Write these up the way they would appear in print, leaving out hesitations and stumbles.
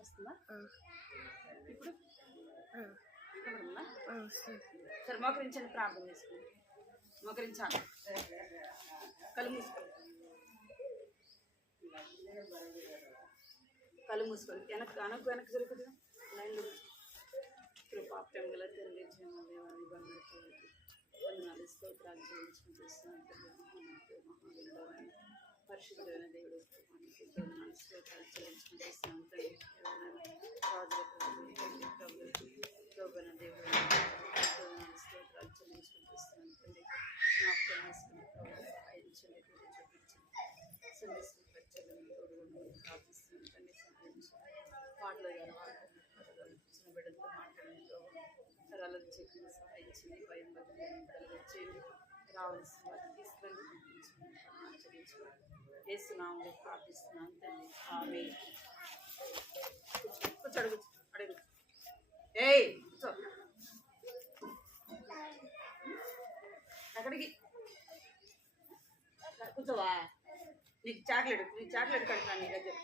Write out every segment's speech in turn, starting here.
వస్తుందా ఇప్పుడు? సరే మోకరించండి, ప్రార్థన చేసుకోండి. మోకరించాలి, కళ్ళు మూసుకోండి, కళ్ళు మూసుకోండి. వెనక్కి జరుగుతుంది లైన్లో. కృపాప్యం గల తండ్రి, జీవదేవాన్ని వందనాలు స్తోత్రాలు చెల్లించుకుంటూ పరిశుద్ధమైన దేవుడు వందనాలు స్తోత్రాలు చెల్లించుకుంటూ ప్రభువైన దేవుడు వందనాలు స్తోత్రాలు చెల్లించుకుంటూ జ్ఞాపకం వేసుకుని సహాయించండి, చూపించండి. సందేశం పరిచయం ప్రార్థిస్తున్నాను తండ్రి, సహాయించండి. పాటలు చిన్న బిడ్డలతో మాట్లాడంతో తరాలను చెప్పిన సహాయించింది. భయం వచ్చేయండి, రావాల్సిన వారిని తీసుకొని ఆచరించుకోవాలి. వేస్తున్నాము, ప్రార్థిస్తున్నాను తండ్రి. ఆమేన్. కూర్చోడు, అడుగు. ఏయ్ కూర్చో. అక్కడికి కూర్చోవా? నీకు చాక్లెట్ కడతాను నీ దగ్గర.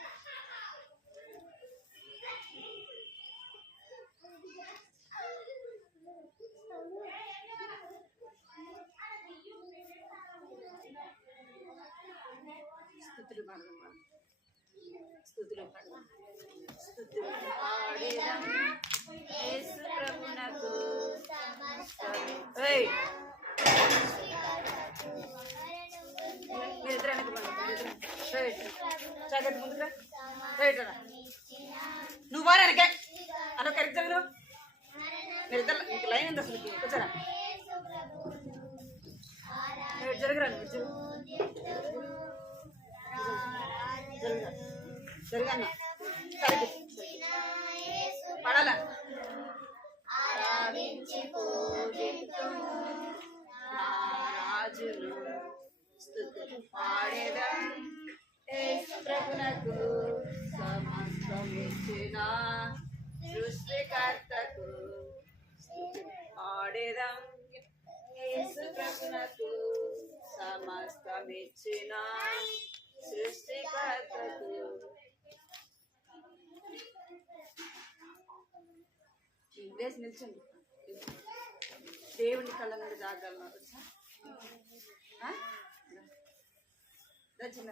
స్తుతులు పాడదాం, స్తుతులు పాడదాం. స్తుతులు పాడేదాం యేసు ప్రభునకు. ఏయ్ మీరిద్దరు చాకెట్ ముందుగా రైటరా, నువ్వు వారానికే అలా కరెక్ట్ జరగదు. మీరిద్దరు ఇంక లైన్ ఉంది అసలు. కూర్చోరా, జరగరా, జరగన్న పడాలా. రాజును స్తుతులు పాడేదాం యేసు ప్రభునకు. సమస్తమిచ్చిన సృష్టికర్తకు పాడేదాం యేసు ప్రభునకు. సమస్తమిచ్చిన సృష్టికర్తకు. వేసి నిల్చండి. దేవుని కళ్ళ నుండి జాగ్రత్త చిన్న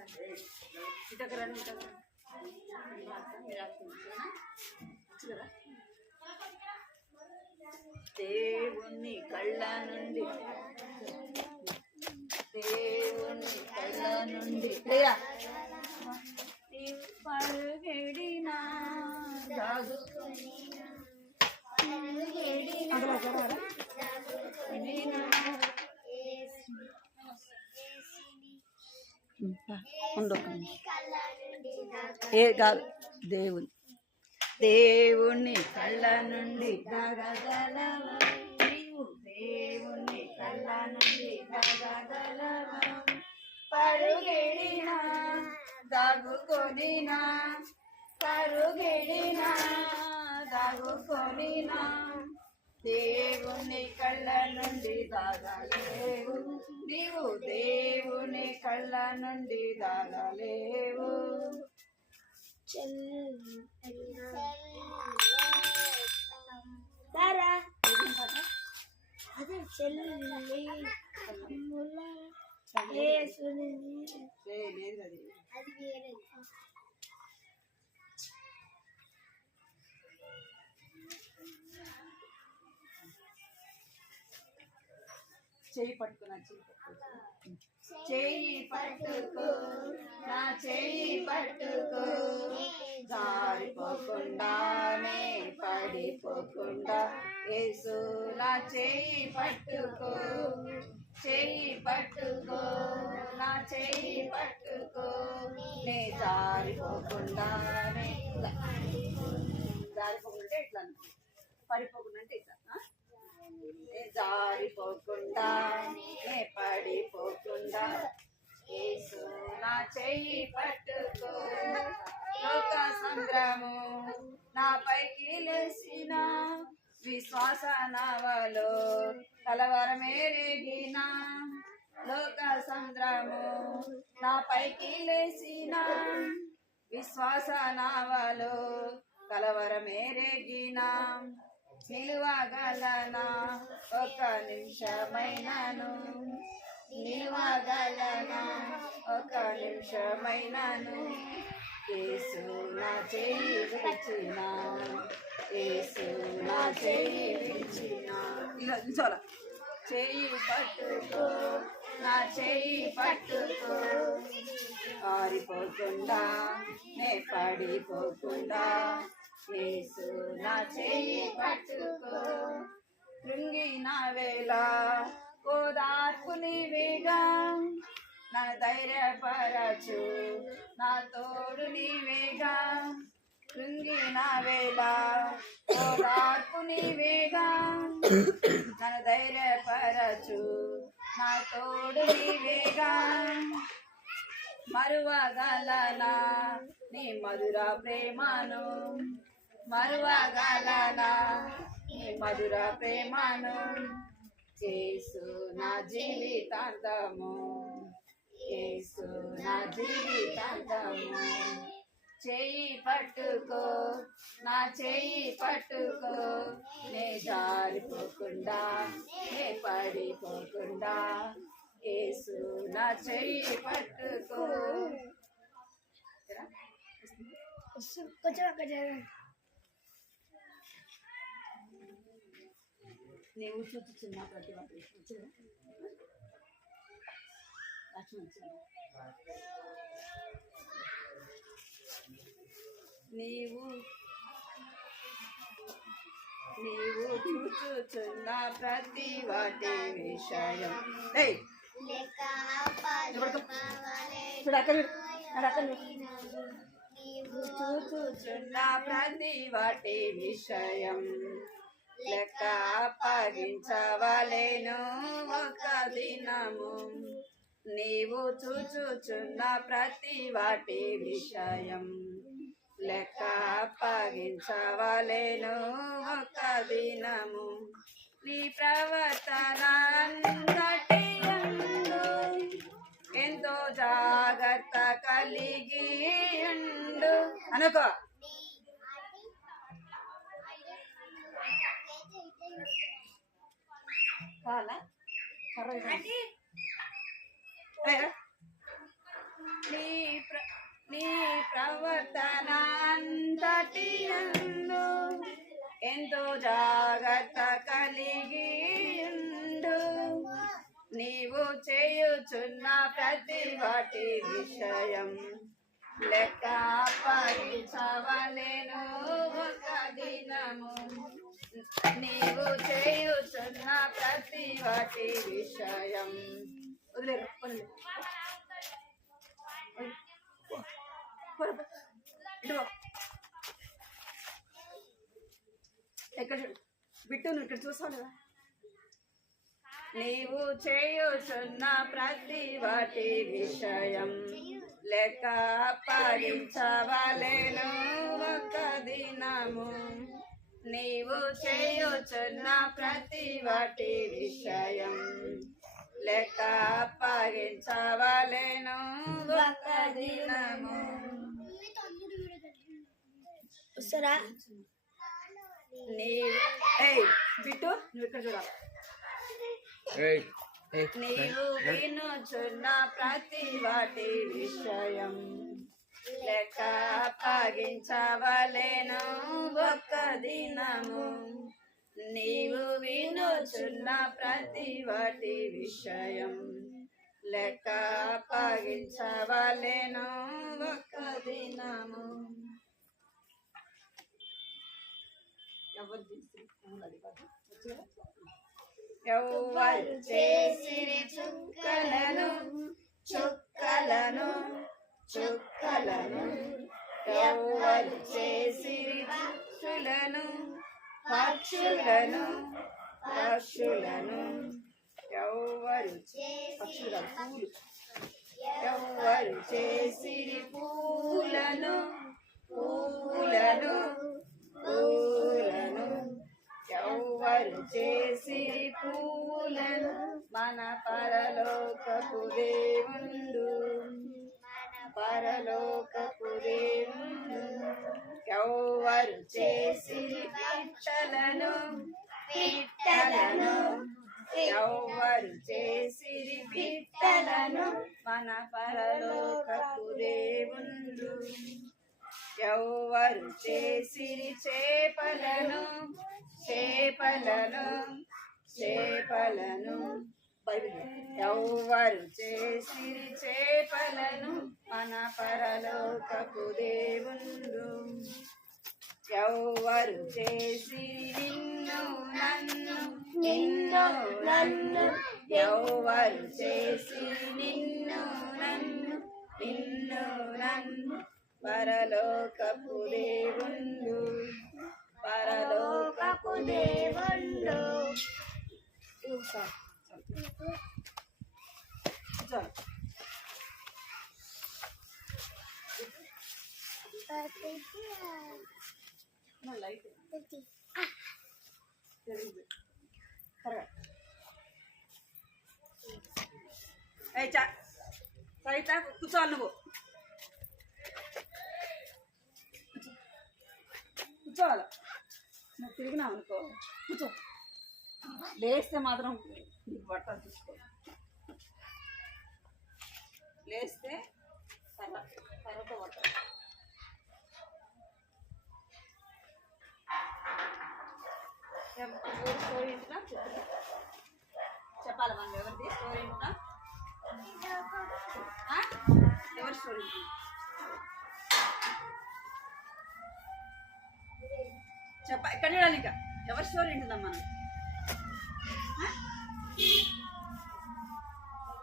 ఇటకరా కదా. దేవుని కళ్ళ నుండి, దేవుని కళ్ళ నుండి పరుగెడినా ఏ కాదు. దేవుని కళ్ళ నుండి దాగగలవా నీవు, దేవుని కళ్ళ నుండి దాగగలవా. పరుగెడినా దాగుకొనినా, పరుగెడినా దాగుకొనినా, దేవుని కళ్ళ నుండి దాగలేవు నీవు, దేవుని కళ్ళ నుండి దాగలేవు. చెయ్యి పట్టుకున్నా, చెయ్యి పట్టుకో, నా చెయ్యి పట్టుకో, జారిపోకుండానే పడిపోకుండా యేసు నా చెయ్యి పట్టుకో, చెయ్యి పట్టుకో, నా చెయ్యి పట్టుకో, నే జారిపోకుండానే. జారిపోకుంటే ఇట్లా, పడిపోకుండా అంటే ఇట్లా. జారిపోకుండా నే పడిపోకుండా యేసు నా చెయ్యి పట్టుకో. లోక సంగ్రాము నాపైకి లేసిన, విశ్వాస నావలో కలవరమేరిగిన, లోక సంద్రము నా పైకి లేసిన విశ్వాస నావలో కలవరమేరేగిన నిలువగలనా ఒక నిమిషమైనను నిలువగలనా ఒక నిమిషమైనను యేసు నా చేయి విడిచిన యేసు నా చేయి విడిచిన ఇలా నిల్చోలా చేయి పట్టుకో నా చేయి పట్టుకో పారిపోకుండా నే పడిపోకుండా యేసు నా చేయి పట్టుకో కృంగిన వేళ ఓదార్పు నీవేగా నన్ను ధైర్యపరచు నా తోడు నీవేగా కృంగిన వేళ ఓదార్పు నీవేగా నన్ను ధైర్యపరచు నా తోడు నీవేగా మరువగలనా నీ మధుర ప్రేమను మరువగలనా నీ మధుర ప్రేమను యేసు నా జీవితాంతము యేసు నా జీవితాంతము చేయి పట్టుకో నా చేయి పట్టుకో నే జారిపోకుండా నే పడిపోకుండా యేసు నా చెయ్యి పట్టుకో నీవు చూచుచున్న ప్రతి వాటి నీవు నీవు చూచుచున్న ప్రతి వాటి విషయం చూచుచున్న ప్రతి వాటి విషయం లెక్క అప్పగించవలెను ఒక దినము నీవు చూచుచున్న ప్రతి వాటి విషయం లెక్క అప్పగించవలెను ఒక దినము నీ ప్రవర్తన అంతటి యందు ఎంతో జాగ్రత్త కలిగి ఉండు అనుకో నీ ప్రవర్తన అంతటి యందు ఎంతో జాగ్రత్త కలిగి ఉండు నీవు చేయుచున్న ప్రతి వాటి విషయం లెక్క అప్పగించవలెను ఒక దినము నీవు చేయుచున్న ప్రతి వాటి విషయం వదిలేరు ఎక్కడ బిట్టు నువ్వు ఇక్కడ చూసావు కదా నీవు చేయుచున్న ప్రతి వాటి విషయం లెక్క అప్పగించవలెను ఒక దినము నీవు చేయుచున్న ప్రతి వాటి విషయం లెక్క అప్పగించవలెను ఒక దినము బిట్టు నువ్వు ఇక్కడ చూడాలి నీవు వినుచున్న ప్రతి వాటి విషయం లెక్క అప్పగించవలెను ఒక దినము నీవు వినుచున్న ప్రతి వాటి విషయం లెక్క అప్పగించవలెను ఒక దినము ఎవరు చేసిరి చుక్కలను చుక్కలను చుక్కలను ఎవరు చేసిరి పక్షులను పక్షులను పక్షులను ఎవరు పక్షులను ఎవరు చేసిరి పూలను పూలను పూలను ఎవరు చేసి పూలను మన పరలోకపు దేవుండు పరలోకపు దేవుండు ఎవరు చేసి పిట్టలను ఎవరు చేసి పిట్టలను మన పరలోకపు దేవుండు ఎవరు చేసిరి చేపలను ఎవరు చేసిరి చేపలను మన పరలోకపు దేవుండు ఎవరు చేసిరి నిన్ను నన్ను ఎవరు చేసిరి నిన్ను నన్ను పరలోకపు దేవుండు పరలోకపు దేవుండు సరిత కూర్చోవాలి నువ్వు కూర్చోవాలి నువ్వు తిరిగినావు అనుకో కూర్చో లేస్తే మాత్రం నీకు బట్టలు తీసుకో లేస్తే తర్వాత బట్టలు స్టోరీ ఇంటున్నా చెప్పాలి మనం ఎవరిది స్టోరీ ఇంటున్నా ఎవరి స్టోరీ ఇక్కడ చూడాలి ఇంకా ఎవరి స్టోరీ వింటున్నాం మనం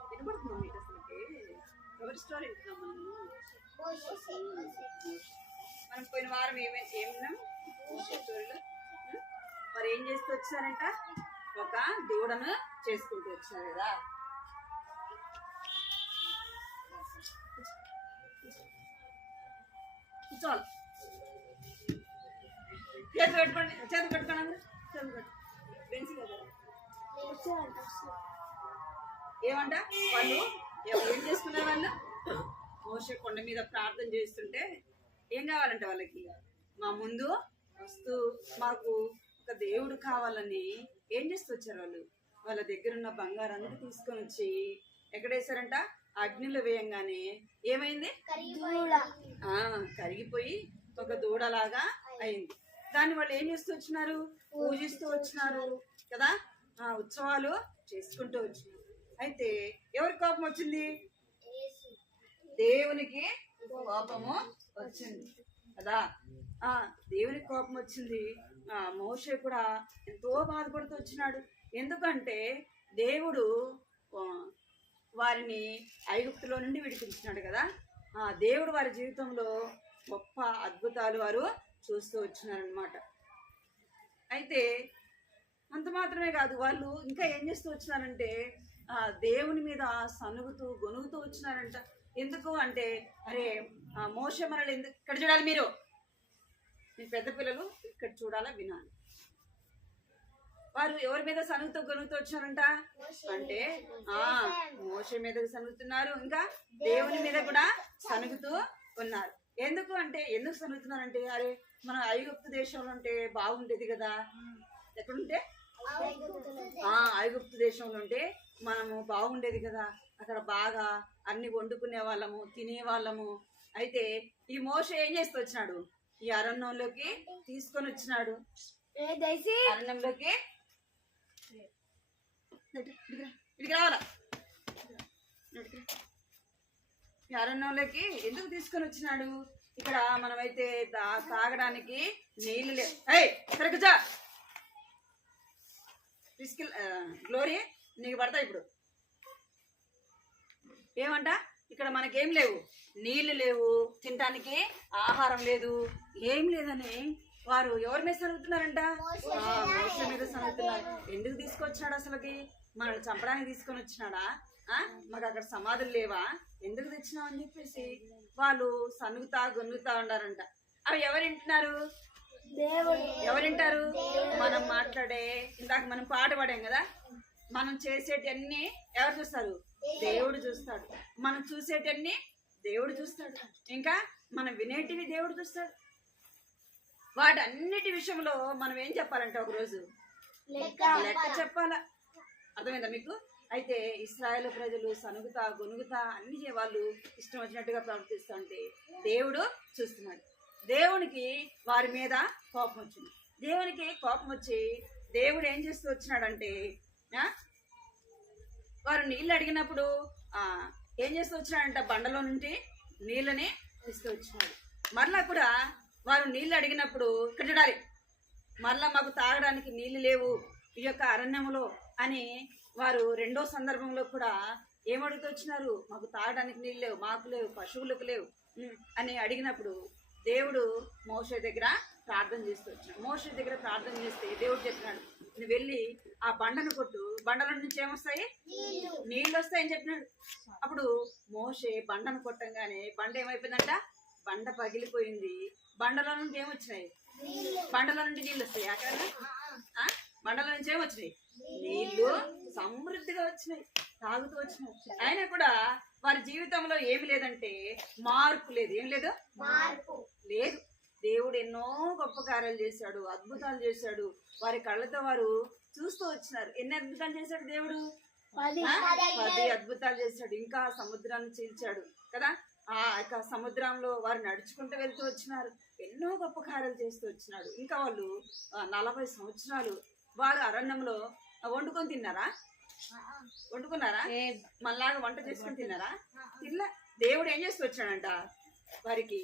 వినబడుతున్నాం మీకు అసలుకి ఎవరి స్టోరీ వింటున్నాం మనం పోయిన వారం ఏమిన్నాం స్టోరీలో మరి ఏం చేస్తూ వచ్చారంట ఒక దూడను చేసుకుంటూ వచ్చారు కదా కూర్చోవాలి చేతులు పెట్టుకోండి ఏమంట వాళ్ళు ఏం చేసుకున్నారు వాళ్ళు మోషే కొండ మీద ప్రార్థన చేస్తుంటే ఏం కావాలంట వాళ్ళకి మా ముందు వస్తూ మాకు ఒక దేవుడు కావాలని ఏం చేస్తూ వచ్చారు వాళ్ళు వాళ్ళ దగ్గర ఉన్న బంగారం అంతా తీసుకొని వచ్చి ఎక్కడేసారంట అగ్నిలో వేయంగానే ఏమైంది కరిగిపోయి ఒక దూడలాగా అయింది దాన్ని వాళ్ళు ఏం చేస్తూ వచ్చినారు పూజిస్తూ వచ్చినారు కదా ఉత్సవాలు చేసుకుంటూ వచ్చినారు అయితే ఎవరికి కోపం వచ్చింది దేవునికి కోపము వచ్చింది కదా దేవునికి కోపం వచ్చింది మోషే కూడా ఎంతో బాధపడుతూ వచ్చినాడు ఎందుకంటే దేవుడు వారిని ఐగుప్తులో నుండి విడిపించినాడు కదా దేవుడు వారి జీవితంలో గొప్ప అద్భుతాలు వారు చూస్తూ వచ్చినారనమాట అయితే అంత మాత్రమే కాదు వాళ్ళు ఇంకా ఏం చేస్తూ వచ్చినారంటే దేవుని మీద సనుగుతూ గొనుగుతూ వచ్చినారంట ఎందుకు అంటే అరే మోషే మనల్ని ఎందుకు ఇక్కడ చూడాలి మీరు మీ పెద్ద పిల్లలు ఇక్కడ చూడాలా వినాలి వారు ఎవరి మీద సనుగుతూ గొనుగుతూ వచ్చారంట అంటే మోషే మీద సనుగుతున్నారు ఇంకా దేవుని మీద కూడా సనుగుతూ ఉన్నారు ఎందుకు అంటే ఎందుకు సనుగుతున్నారంటే అరే మన ఐగుప్తు దేశంలో ఉంటే బాగుండేది కదా ఎక్కడుంటే ఐగుప్తు దేశంలో ఉంటే మనము బాగుండేది కదా అక్కడ బాగా అన్ని వండుకునే వాళ్ళము తినే వాళ్ళము అయితే ఈ మోషే ఏం చేస్తూ వచ్చినాడు ఈ అరణ్యంలోకి తీసుకొని వచ్చినాడు అరణ్యంలోకి ఇక్కడికి రావాలా ఈ అరణ్యంలోకి ఎందుకు తీసుకొని వచ్చినాడు ఇక్కడ మనమైతే తాగడానికి నీళ్ళు లేవు గ్లోరీ నీకు పడతా ఇప్పుడు ఏమంట ఇక్కడ మనకేం లేవు నీళ్లు లేవు తినడానికి ఆహారం లేదు ఏం లేదని వారు ఎవరి మీద సనుగుతున్నారంట మోషే మీద సనుగుతున్నారు ఎందుకు తీసుకొచ్చినాడు అసలుకి మనల్ని చంపడానికి తీసుకొని వచ్చినాడా మాకు అక్కడ సమాధులు లేవా ఎందుకు తెచ్చినావు అని చెప్పేసి వాళ్ళు సనుగుతా గొన్నుతా ఉండారంట అవి ఎవరు వింటున్నారు ఎవరు వింటారు? మనం మాట్లాడే, ఇందాక మనం పాట పాడాం కదా, మనం చేసేటన్ని ఎవరు చూస్తారు? దేవుడు చూస్తాడు. మనం చూసేటన్ని దేవుడు చూస్తాడు. ఇంకా మనం వినేటివి దేవుడు చూస్తాడు. వాటన్నిటి విషయంలో మనం ఏం చెప్పాలంటే ఒకరోజు లెక్క చెప్పాలా. అర్థమైందా మీకు? అయితే ఇశ్రాయేలు ప్రజలు సనుగుతా గొనుగుతా అన్ని వాళ్ళు ఇష్టం వచ్చినట్టుగా ప్రవర్తిస్తుంటే దేవుడు చూస్తున్నాడు. దేవునికి వారి మీద కోపం వచ్చింది. దేవునికి కోపం వచ్చి దేవుడు ఏం చేస్తూ వచ్చినాడంటే, వారు నీళ్ళు అడిగినప్పుడు ఏం చేస్తూ వచ్చినాడంట? బండలో నుండి నీళ్ళని ఇస్తూ వచ్చినాడు. మరలా కూడా వారు నీళ్ళు అడిగినప్పుడు ఇక్కడ చూడాలి, మరలా మాకు తాగడానికి నీళ్లు లేవు ఈ యొక్క అరణ్యములో అని వారు రెండో సందర్భంలో కూడా ఏమడుగుతూ వచ్చినారు? మాకు తాగడానికి నీళ్ళు లేవు, మాకు లేవు, పశువులకు లేవు అని అడిగినప్పుడు దేవుడు మోషే దగ్గర ప్రార్థన చేస్తూ వచ్చినాడు. మోషే దగ్గర ప్రార్థన చేస్తే దేవుడు చెప్పినాడు, నువ్వు వెళ్ళి ఆ బండను కొట్టు, బండల నుంచి ఏమొస్తాయి? నీళ్ళు వస్తాయని చెప్పినాడు. అప్పుడు మోషే బండను కొట్టంగానే బండ ఏమైపోయిందంట? బండ పగిలిపోయింది. బండలో నుండి ఏమొచ్చినాయి? బండల నుండి నీళ్ళు వస్తాయి. అక్కడ బండల నుంచి ఏమొచ్చినాయి? నీళ్లు సమృద్ధిగా వచ్చినాయి, తాగుతూ వచ్చినాయి. అయినా కూడా వారి జీవితంలో ఏమి లేదంటే మార్పు లేదు. ఏం లేదు? లేదు. దేవుడు ఎన్నో గొప్ప కార్యాలు చేశాడు, అద్భుతాలు చేశాడు. వారి కళ్ళతో వారు చూస్తూ వచ్చినారు. ఎన్ని అద్భుతాలు చేశాడు దేవుడు? 10 అద్భుతాలు చేశాడు. ఇంకా సముద్రాన్ని చీల్చాడు కదా. ఆ యొక్క సముద్రంలో వారు నడుచుకుంటూ వెళ్తూ వచ్చినారు. ఎన్నో గొప్ప కార్యాలు చేస్తూ వచ్చినాడు. ఇంకా వాళ్ళు 40 సంవత్సరాలు వారు అరణ్యంలో వండుకొని తిన్నారా? వండుకున్నారా? మళ్ళాగా వంట చేసుకొని తిన్నారా? తిన్నా. దేవుడు ఏం చేస్తూ వచ్చాడంట? వారికి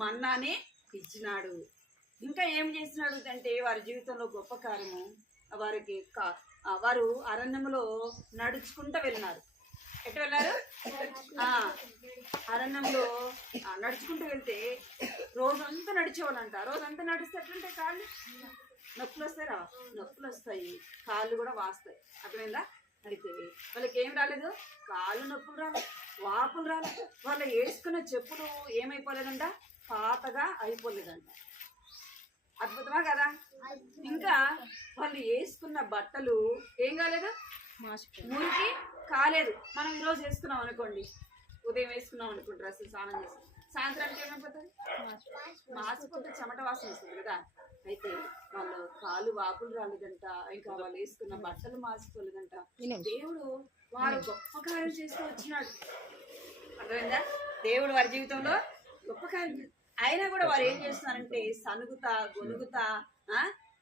మన్నానే ఇచ్చినాడు. ఇంకా ఏం చేసినాడు అంటే వారి జీవితంలో గొప్ప కార్యము. వారికి వారు అరణ్యంలో నడుచుకుంటూ వెళ్ళినారు. ఎటు వెళ్ళారు? అరణ్యంలో నడుచుకుంటూ వెళ్తే రోజంతా నడిచేవాళ్ళంట. రోజంతా నడిస్తే ఎట్లుంటాయి? కాళ్ళు నొప్పులు వస్తాయి, రా నొప్పులు వస్తాయి, కాళ్ళు కూడా వాస్తాయి. అర్థమైందా? అయితే వాళ్ళకి ఏం రాలేదు? కాళ్ళు నొప్పులు రాలేదు, వాపులు రాలేదు. వాళ్ళు వేసుకున్న చెప్పులు ఏమైపోలేదంట? పాతగా అయిపోలేదంట. అద్భుతమా కదా? ఇంకా వాళ్ళు వేసుకున్న బట్టలు ఏం కాలేదు? మురికి కాలేదు. మనం ఈరోజు వేసుకున్నాం అనుకోండి, ఉదయం వేసుకున్నాం అనుకుంటారు, అసలు స్నానం చేసి సాయంత్రానికి ఏమైపోతుంది? మాసిపోతే చెమట వాసన వస్తుంది కదా. అయితే వాళ్ళు కాళ్ళు వాపులు రాలేదంట, ఇంకా వాళ్ళు వేసుకున్న బట్టలు మాసిపోలేదంట. దేవుడు వారు గొప్ప కార్యం చేస్తూ వచ్చినాడు. అర్థమైందా? దేవుడు వారి జీవితంలో గొప్ప కార్యం. అయినా కూడా వారు ఏం చేస్తున్నారంటే సనుగుతా గొనుగుతా,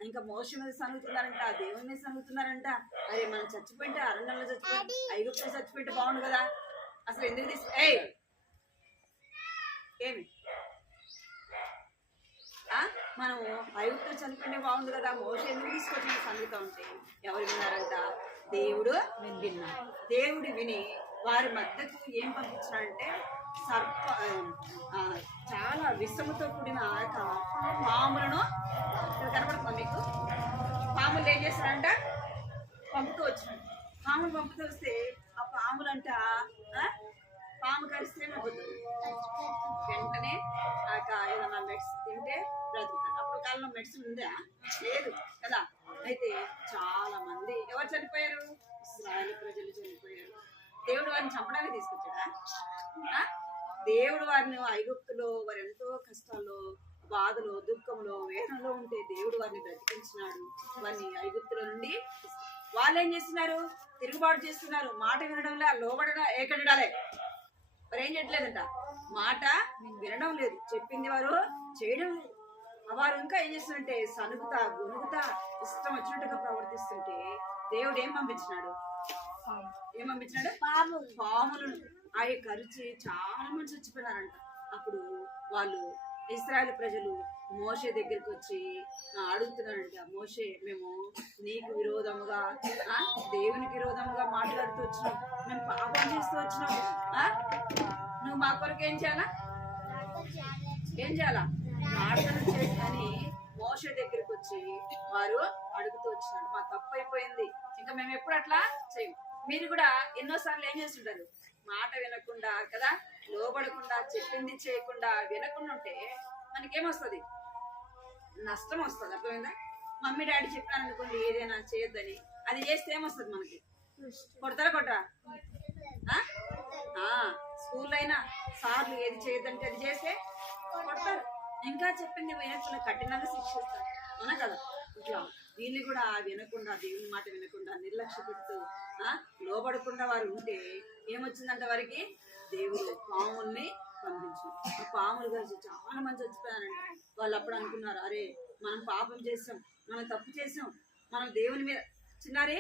ఇంకా మోష మీద సనుగుతున్నారంట, దేవుని మీద సనుగుతున్నారంట. అరే మనం చచ్చిపోయింటే అరణ్యంలో చచ్చిపోయింటే, ఐగుప్తులో చచ్చిపోయింటే బాగుండు కదా. అసలు ఎందుకు ఏమి మనం ఐగుప్తులో చనిపోయింటే బాగుండు కదా, మోష ఎందుకు తీసుకొచ్చి సనుగుతా ఉంటే ఎవరు విన్నారంట? దేవుడు విన్నాడు. దేవుడు విని వారి మధ్యకు ఏం పంపించాడంటే చాలా విషముతో కూడిన పాములను, కనపడుతుంది మీకు? పాములు ఏం చేస్తారంట? పంపుతూ వచ్చినాడు. పాములు పంపుతూ వస్తే ఆ పాములంట పాము కరిస్తే నవ్వుతుంది. వెంటనే ఏదైనా మెడిసిన్ తింటే బ్రతుకుతారు. అప్పుడు కాలంలో మెడిసిన్ ఉందా? లేదు కదా. అయితే చాలా మంది ఎవరు చనిపోయారు? ఇశ్రాయేలు ప్రజలు చనిపోయారు. దేవుడు వారిని చంపడానికి తీసుకొచ్చాడా? దేవుడు వారిని ఐగుప్తులో వారు ఎంతో కష్టాల్లో, బాధలో, దుఃఖంలో, వేదనలో ఉంటే దేవుడు వారిని బ్రతికించినాడు. వారిని ఐగుప్తుల నుండి వాళ్ళు ఏం చేస్తున్నారు? తిరుగుబాటు చేస్తున్నారు. మాట వినడంలే, లోబడడం ఏకడాలే. వారు ఏం చేయట్లేదంట, మాట వినడం లేదు, చెప్పింది వారు చేయడం లేదు. వారు ఇంకా ఏం చేస్తున్నారంటే సనుగుతా గొనుగుతా ఇష్టం వచ్చినట్టుగా ప్రవర్తిస్తుంటే దేవుడు ఏం పంపించినాడు? పాములను అవి కరిచి చాలా మంది చచ్చిపోయినారంట. అప్పుడు వాళ్ళు ఇశ్రాయేలు ప్రజలు మోషే దగ్గరికి వచ్చి అడుగుతున్నారంట, మోషే మేము నీకు విరోధముగా, దేవునికి విరోధముగా మాట్లాడుతూ వచ్చినాం, మేము పాపం చేస్తూ వచ్చినాం, నువ్వు మా కొరకు ఏం చేయాలా ప్రార్థన చేయని మోషే దగ్గరికి వచ్చి వారు అడుగుతూ వచ్చినారు. మా తప్పు అయిపోయింది, ఇంకా మేము ఎప్పుడు అట్లా చేయము. మీరు కూడా ఎన్నోసార్లు ఏం చేస్తుంటారు? మాట వినకుండా కదా, లోబడకుండా, చెప్పింది చేయకుండా, వినకుండా ఉంటే మనకేమొస్తుంది? నష్టం వస్తుంది. అర్థమైందా? మమ్మీ డాడీ చెప్పాను అనుకోండి ఏదైనా చేయొద్దని, అది చేస్తే ఏమొస్తుంది మనకి? కొడతారా కొట్టరా? స్కూల్లో అయినా సార్లు ఏది చేయొద్దంటే అది చేస్తే కొడతారు. ఇంకా చెప్పింది వినకుండా కఠినంగా శిక్షిస్తారు, అవునా కదా? ఇట్లా వీళ్ళు కూడా వినకుండా, దేవుని మాట వినకుండా నిర్లక్ష్య పెడుతూ లోబడకుండా వారు ఉంటే ఏమొచ్చిందంటే వారికి దేవుడు పాముల్ని పంపించింది. ఆ పాములు కలిసి చాలా మంది చచ్చిపోయారంట. వాళ్ళు అప్పుడు అనుకున్నారు, అరే మనం పాపం చేసాం, మనం తప్పు చేసాం, మనం దేవుని మీద చిన్నారే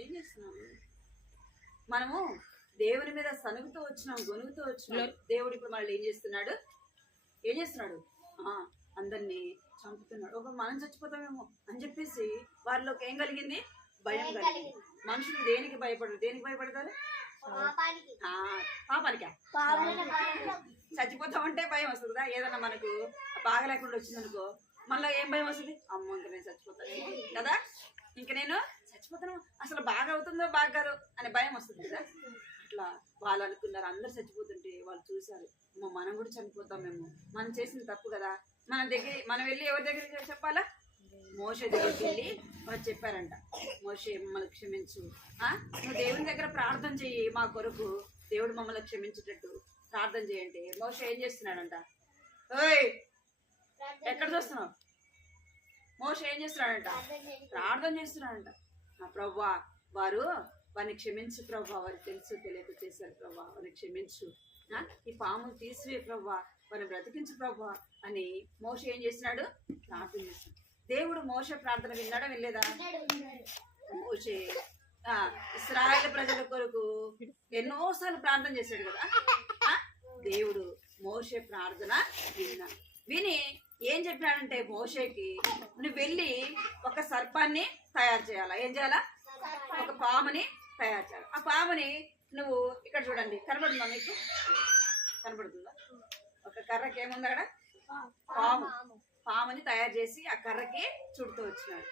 ఏం చేస్తున్నాము, మనము దేవుని మీద సనుగుతూ వచ్చినాం, గొనుగుతూ వచ్చినాం. దేవుడు ఇప్పుడు మళ్ళీ ఏం చేస్తున్నాడు? అందరినీ చంపుతున్నాడు. ఒక మనం చచ్చిపోతామేమో అని చెప్పేసి వారిలోకి ఏం కలిగింది? భయం కలిగింది. మనుషులు దేనికి భయపడరు? దేనికి భయపడతారు? పాపానికా? చచ్చిపోతామంటే భయం వస్తుంది కదా. ఏదన్నా మనకు బాగా లేకుండా వచ్చిందనుకో మళ్ళీ ఏం భయం వస్తుంది? అమ్మో ఇంకా నేను చచ్చిపోతాను కదా, ఇంక నేను చచ్చిపోతాను, అసలు బాగా అవుతుందో బాగా కాదు అనే భయం వస్తుంది కదా. అట్లా వాళ్ళు అనుకున్నారు. అందరు చచ్చిపోతుంటే వాళ్ళు చూశారు, మనం కూడా చనిపోతామేమో, మనం చేసిన తప్పు కదా. మనం వెళ్ళి ఎవరి దగ్గరికి చెప్పాలా? మోషే దగ్గరికి వెళ్ళి వాళ్ళు చెప్పారంట, మోషే మమ్మల్ని క్షమించు, నువ్వు దేవుని దగ్గర ప్రార్థన చెయ్యి, మా కొరకు దేవుడు మమ్మల్ని క్షమించేటట్టు ప్రార్థన చేయండి. మోషే ఏం చేస్తున్నాడంట? ఓయ్ ఎక్కడ చూస్తున్నావు? మోషే ఏం చేస్తున్నాడంట? ప్రార్థన చేస్తున్నాడంట. ప్రభువా వారిని క్షమించు ప్రభువా, వారికి తెలుసు తెలియక చేశారు ప్రభువా, వారిని క్షమించు, ఈ పామును తీసివే ప్రభువా, వారిని బ్రతికించు ప్రభువా అని మోషే ఏం చేసినాడు? ప్రార్థన చేస్తున్నాడు. దేవుడు మోషే ప్రార్థన విన్నాడా వినలేదా? మోషే ఇశ్రాయేలు ప్రజల కొరకు ఎన్నోసార్లు ప్రార్థన చేశాడు కదా. దేవుడు మోషే ప్రార్థన విని ఏం చెప్పాడంటే మోషేకి, నువ్వు వెళ్ళి ఒక సర్పాన్ని తయారు చేయాలా. ఏం చేయాలా? ఒక పాముని తయారు చేయాలి. ఆ పాముని నువ్వు ఇక్కడ చూడండి, కనబడుతుందా మీకు? కనబడుతుందా? ఒక కర్రకి ఏముంది అక్కడ? పాముని తయారు చేసి ఆ కర్రకి చుడుతూ వచ్చినాడు.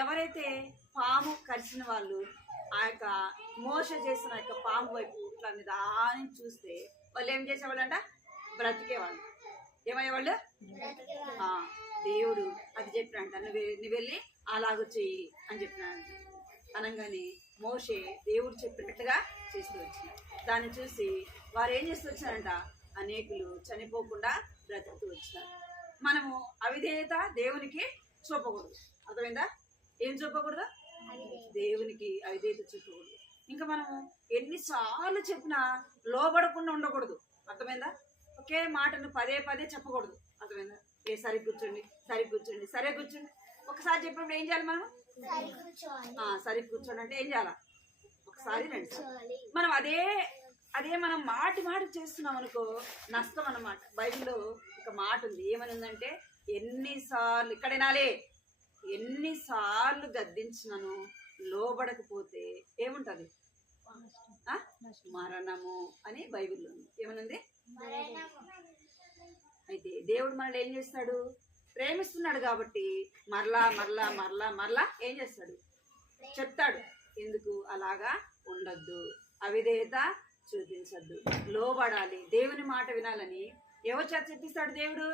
ఎవరైతే పాము కరిచిన వాళ్ళు ఆ యొక్క మోషే చేసిన యొక్క పాము వైపు ఇట్లా దాని చూస్తే వాళ్ళు ఏం చేసేవాళ్ళంట? బ్రతికేవాళ్ళు. ఏమయ్యేవాళ్ళు? దేవుడు అది చెప్పినంట, నువ్వు వెళ్ళి అలాగ చెయ్యి అని చెప్పినాడు. అనగానే మోషే దేవుడు చెప్పినట్టుగా చేస్తూ వచ్చినాడు. దాన్ని చూసి వారు ఏం చేస్తూ వచ్చారంట? అనేకులు చనిపోకుండా బ్రతుకుతూ వచ్చినారు. మనము అవిధేయత దేవునికి చూపకూడదు. అర్థమైందా? ఏం చూపకూడదు? దేవునికి అవిధేయత చూపకూడదు. ఇంకా మనము ఎన్నిసార్లు చెప్పినా లోబడకుండా ఉండకూడదు. అర్థమైందా? ఒకే మాటను పదే పదే చెప్పకూడదు. అర్థమైందా? సరే కూర్చోండి, సరే కూర్చోండి, సరే కూర్చోండి. ఒకసారి చెప్పినప్పుడు ఏం చేయాలి మనం? సరే కూర్చోండి అంటే ఏం చేయాలా? ఒకసారి రెండు మనం అదే మనం మాటి చేస్తున్నాం అనుకో నష్టం అన్నమాట. బైబిల్లో ఒక మాట ఉంది, ఏమని ఉందంటే, ఎన్నిసార్లు ఇక్కడ వినాలి, ఎన్నిసార్లు గద్దించినను లోబడకపోతే ఏముంటది? మరణము అని బైబిల్లో ఉంది. ఏమనుంది? అయితే దేవుడు మనల్ని ఏం చేస్తాడు? ప్రేమిస్తున్నాడు కాబట్టి మరలా మరలా మరలా మరలా ఏం చేస్తాడు? చెప్తాడు. ఎందుకు అలాగా ఉండొద్దు, అవిధేయత చూపించద్దు, లోబడాలి, దేవుని మాట వినాలని ఎవరి చేత చెప్పిస్తాడు? దేవుడు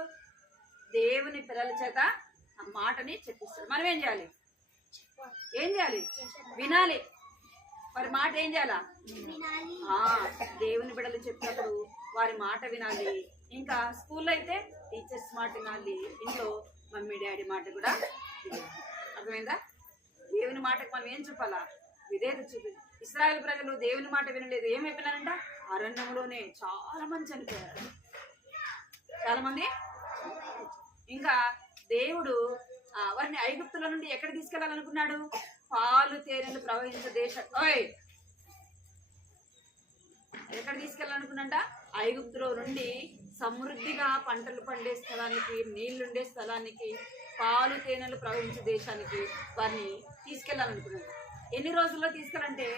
దేవుని పిల్లల చేత ఆ మాటని చెప్పిస్తాడు. మనం ఏం చేయాలి? వినాలి. వారి మాట ఏం చేయాలా? దేవుని బిడ్డలు చెప్పినప్పుడు వారి మాట వినాలి. ఇంకా స్కూల్లో అయితే టీచర్స్ మాట వినాలి, ఇంట్లో మమ్మీ డాడీ మాట కూడా వినాలి. అర్థమైందా? దేవుని మాటకు మనం ఏం చెప్పాలా? విధేయత చూపించాలి. ఇశ్రాయేలు ప్రజలు దేవుని మాట వినలేదు. ఏమైపోయినారంట? అరణ్యంలోనే చాలా మంది చనిపోయారు. చాలా మంది. ఇంకా దేవుడు వారిని ఐగుప్తుల నుండి ఎక్కడ తీసుకెళ్లాలనుకున్నాడు? పాలు తేనెలు ప్రవహించే దేశం. ఎక్కడ తీసుకెళ్ళాలనుకున్నాంట? ఐగుప్తులో నుండి సమృద్ధిగా పంటలు పండే స్థలానికి, నీళ్లుండే స్థలానికి, పాలు తేనెలు ప్రవహించే దేశానికి వారిని తీసుకెళ్లాలనుకున్నాడు. ఎన్ని రోజుల్లో తీసుకెళ్ళంటే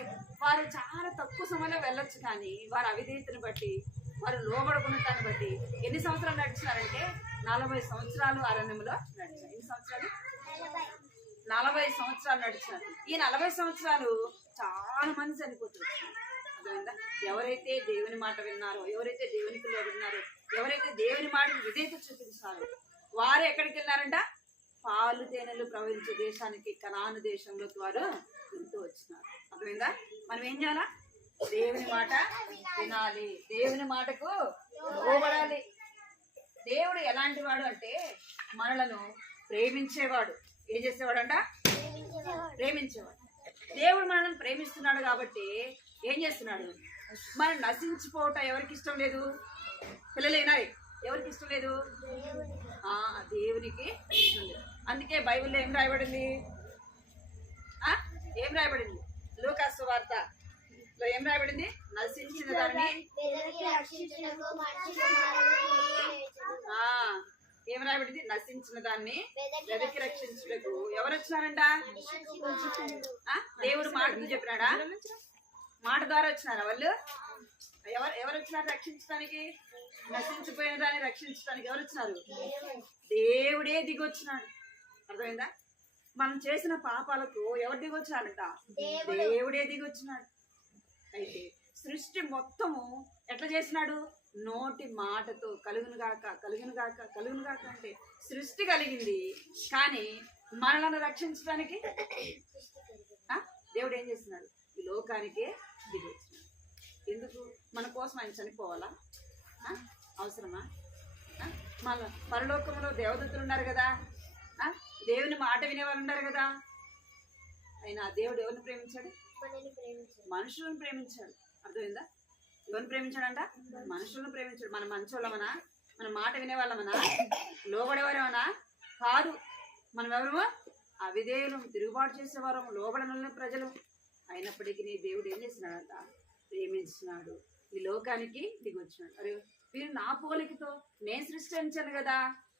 వారు చాలా తక్కువ సమయంలో వెళ్ళొచ్చు, కానీ వారి అవిధేయతను బట్టి, వారు లోబడుకున్నదాన్ని బట్టి ఎన్ని సంవత్సరాలు నడిచినారంటే 40 సంవత్సరాలు అరణ్యంలో నడిచారు. ఎన్ని సంవత్సరాలు? 40 సంవత్సరాలు నడిచినారు. ఈ 40 సంవత్సరాలు చాలా మంది చనిపోతున్నారు. అర్థమైందా? ఎవరైతే దేవుని మాట విన్నారో, ఎవరైతే దేవునికి లోబడినారో, ఎవరైతే దేవుని మాట విధేయత చూపించారో వారు ఎక్కడికి వెళ్ళారంట? పాలు తేనెలు ప్రవహించే దేశానికి, కనాను దేశంలోకి వారు వెళ్తూ వచ్చినారు. అర్థమైందా? మనం ఏం చేయాలా? దేవుని మాట వినాలి, దేవుని మాటకు లోబడాలి. దేవుడు ఎలాంటి వాడు అంటే మనలను ప్రేమించేవాడు. ఏం చేసేవాడంట? ప్రేమించేవాడు. దేవుడు మనల్ని ప్రేమిస్తున్నాడు కాబట్టి ఏం చేస్తున్నాడు? మనం నశించిపోవటం ఎవరికి ఇష్టం లేదు? పిల్లలేనా? ఎవరికి ఇష్టం లేదు? దేవునికి ఇష్టం లేదు. అందుకే బైబిల్లో ఏం రాయబడింది? ఏం రాయబడింది? లూకాసు వార్తలో ఏం రాయబడింది? నశించిన దాన్ని ఏం రాయబడింది? నశించిన దాన్ని వెదకి రక్షించుటకు ఎవరు వచ్చినారంట? దేవుడు మాటలు చెప్పినాడా? మాట ద్వారా వచ్చినారా వాళ్ళు? ఎవరు వచ్చినారు రక్షించడానికి? నశించిపోయిన దాన్ని రక్షించడానికి ఎవరు వచ్చినారు? దేవుడే దిగొచ్చినాడు. అర్థమైందా? మనం చేసిన పాపాలకు ఎవరు దిగొచ్చినారంట? దేవుడే దిగొచ్చినాడు. అయితే సృష్టి మొత్తము ఎట్లా చేసినాడు? నోటి మాటతో కలుగును గాక, కలుగును గాక, కలుగును గాక అంటే సృష్టి కలిగింది. కానీ మనలను రక్షించడానికి దేవుడు ఏం చేస్తున్నాడు? ఈ లోకానికే దిగి వచ్చినాడు. ఎందుకు? మన కోసం ఆయన చనిపోవాలా? అవసరమా? మన పరలోకంలో దేవదూతలు ఉన్నారు కదా, దేవుని మాట వినేవాళ్ళు ఉన్నారు కదా. అయినా దేవుడు ఎవరిని ప్రేమించాడు? మనుషులను ప్రేమించాడు. అర్థమైందా? ఎవరిని ప్రేమించాడంట? మనుషులను ప్రేమించాడు. మన మంచోళ్ళమనా? మన మాట వినేవాళ్ళమనా? లోబడేవారేమనా? కాదు. మనం ఎవరు? అవిధేయులు, తిరుగుబాటు చేసేవారు, లోబడనున్న ప్రజలు. అయినప్పటికీ దేవుడు ఏం చేసినాడంట? ప్రేమించినాడు. ఈ లోకానికి దిగొచ్చినాడు. అరే వీరు నా పోలికతో నేను సృష్టించాను కదా,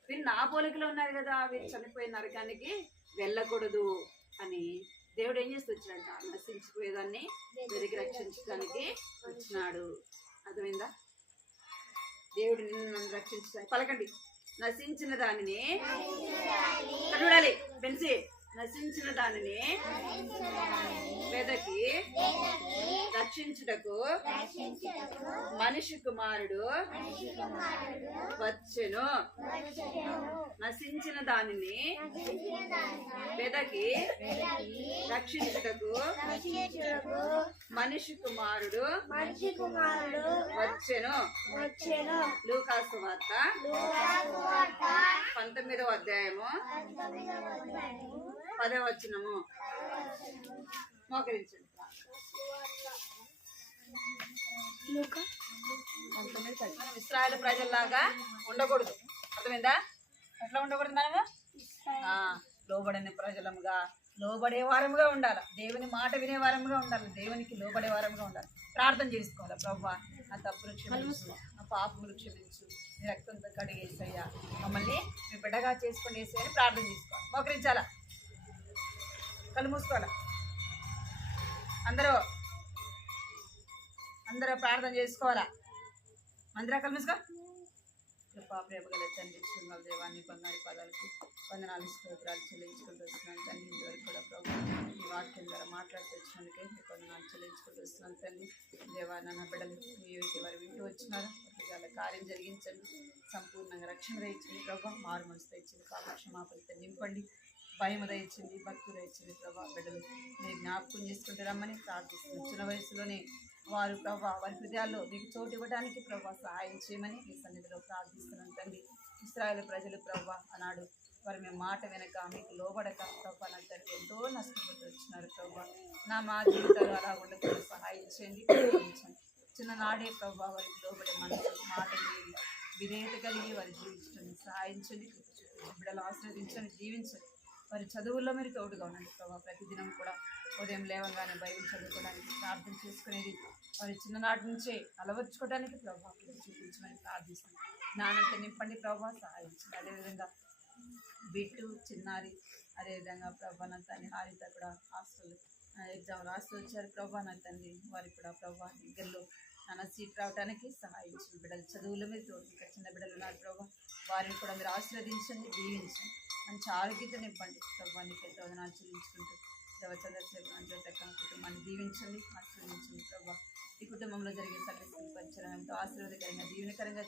వీరు నా పోలికలో ఉన్నారు కదా, వీరు చనిపోయిన నరకానికి వెళ్ళకూడదు అని దేవుడు ఏం చేస్తూ వచ్చినాడంట? నశించిపోయేదాన్ని వెతికి రక్షించడానికి వచ్చినాడు. అర్థమైందా? దేవుడు నిన్ను నన్ను రక్షించడానికి. పలకండి, నశించిన దానిని చూడాలి. పెంచి నశించిన దానిని వెదకి రక్షించుటకు మనిషి కుమారుడు వచ్చెను. నశించిన దానిని వెదకి రక్షించుటకు మనిషి కుమారుడు వచ్చెను. లూకాసు వార్త 19వ అధ్యాయము 10వ వచనము. మోకరించండి. ఇశ్రాయేలు ప్రజల్లాగా ఉండకూడదు. అర్థమైందా? ఎట్లా ఉండకూడదు? మనము లోబడని ప్రజలముగా, లోబడే వారముగా ఉండాలి. దేవుని మాట వినే వారముగా ఉండాలి. దేవునికి లోబడే వారముగా ఉండాలి. ప్రార్థన చేసుకోవాలి. ప్రభువా, నా తప్పులు క్షమించు, నా పాపములు క్షమించు, నీ రక్తంతో కడిగేసయ్యా, మమ్మల్ని మీ బిడ్డగా చేసుకొని వేసేయని ప్రార్థన చేసుకోవాలి. మోకరించాలా? కళ్ళు మూసుకోవాలా? అందరూ ప్రార్థన చేసుకోవాలా? అందరూ కళ్ళు మూసుకో. కృపా ప్రేమ గల తండ్రి, శ్రీమల దేవాన్ని బంగారు పాదాలకు వందనాలు స్తోత్రాలు చెల్లించుకుంటూ వస్తున్నాను తండ్రి. ఇంతవరకు కూడా ప్రభు ఈ వాక్యం ద్వారా మాట్లాడుతూ వచ్చినందుకే వందనాలు చెల్లించుకుంటూ వస్తున్నాను తండ్రి. దేవా, నా బిడ్డలు ఏవైతే వారు వింటూ వచ్చినారో వాళ్ళ కార్యం జరిగించండి, సంపూర్ణంగా రక్షణ దయచింది ప్రభు, మారు మనసు తెచ్చింది, కాపాక్షమాపలతో నింపండి, భయం దయచింది, భక్తులు దయచింది ప్రభా. బిడ్డలు మీరు జ్ఞాపకం చేసుకుంటే రమ్మని ప్రార్థిస్తుంది. చిన్న వయసులోనే వారు ప్రభా వారి హృదయాల్లో మీకు చోటు ఇవ్వడానికి ప్రభా సహాయం చేయమని ఈ సన్నిధిలో ప్రార్థిస్తున్నాను తండ్రి. ఇశ్రాయేలు ప్రజలు ప్రభా ఆనాడు వారు మేము మాట వెనక మీకు లోబడక ప్రభా నా తండ్రి ఎంతో నష్టపోతూ వచ్చినారు ప్రభా. మా జీవితాలు అలా ఉండకుండా సహాయం చేయండి, ప్రార్థించండి. చిన్ననాడే ప్రభా వారికి లోబడే మనసు, మాట విధేయత కలిగి వారి జీవించండి, సహాయం చేయండి. బిడ్డలు ఆశీర్వదించండి, జీవించండి. వారి చదువుల్లో మీరు తోడుగా ఉండండి ప్రభావ. ప్రతిదినం కూడా ఉదయం లేవగానే బైబిల్ చదువుకోవడానికి, ప్రార్థన చేసుకునేది వారి చిన్ననాటి నుంచే అలవర్చుకోవడానికి ప్రభావ చూపించమని ప్రార్థిస్తున్నాను. జ్ఞానంతో నింపండి ప్రభావ, సహాయించండి. అదేవిధంగా బిట్టు, చిన్నారి, అదేవిధంగా ప్రభా నా తండ్రి హారిత కూడా హాస్టల్ ఎగ్జామ్ రాస్తూ వచ్చారు ప్రభా నా తండ్రి. వారికి కూడా ప్రభా దగ్గరలో నాన్న సీట్ రావడానికి సహాయించండి. బిడ్డలు చదువుల మీద తోడు. ఇక్కడ చిన్న బిడ్డలు ఉన్నారు ప్రభా, వారిని కూడా మీరు ఆశీర్వదించండి, దీవించండి, మంచి ఆరోగ్యత నింపండి ప్రభా. నీకు ఎంతో వందనాలు చెల్లించుకుంటూ దేవచంద్రశేఖర కుటుంబాన్ని దీవించండి, ఆశీర్వదించండి ప్రభా. ఈ కుటుంబంలో జరిగే సర్వీస్ ఎంతో ఆశీర్వాదకరంగా, దీవెనకరంగా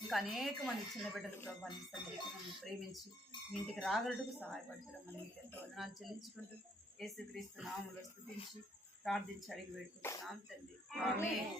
ఇంకా అనేక మంది చిన్న బిడ్డలు ప్రభావ నీ సన్నిధికి నన్ను ప్రేమించి మీ ఇంటికి రాగలటకు సహాయపడుతున్నామని మీకు ఎంతో వందనాలు చెల్లించుకుంటూ యేసుక్రీస్తు నామములో స్తుతించి ప్రార్థించి అడిగి వేడుకుంటున్నాం తండ్రి ఆమేన్.